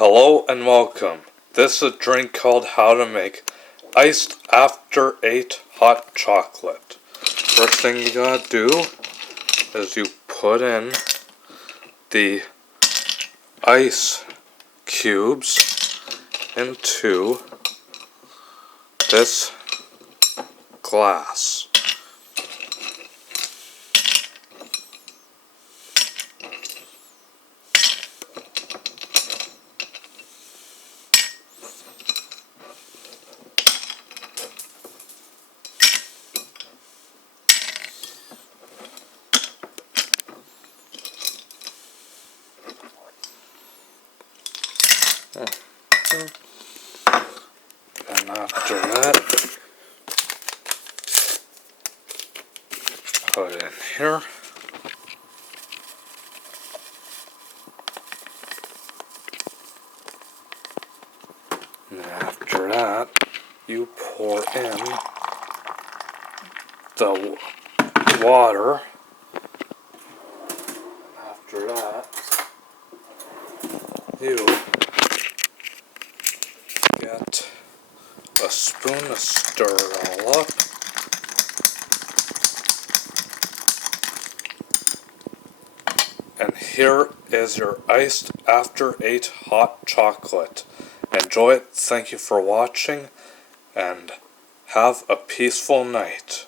Hello and welcome. This is a drink called How to Make Iced After 8 Hot Chocolate. First thing you gotta do is you put in the ice cubes into this glass. And after that, put it in here. And after that, you pour in the water. After that, you get a spoon to stir it all up. And here is your iced after 8 hot chocolate. Enjoy it, thank you for watching, and have a peaceful night.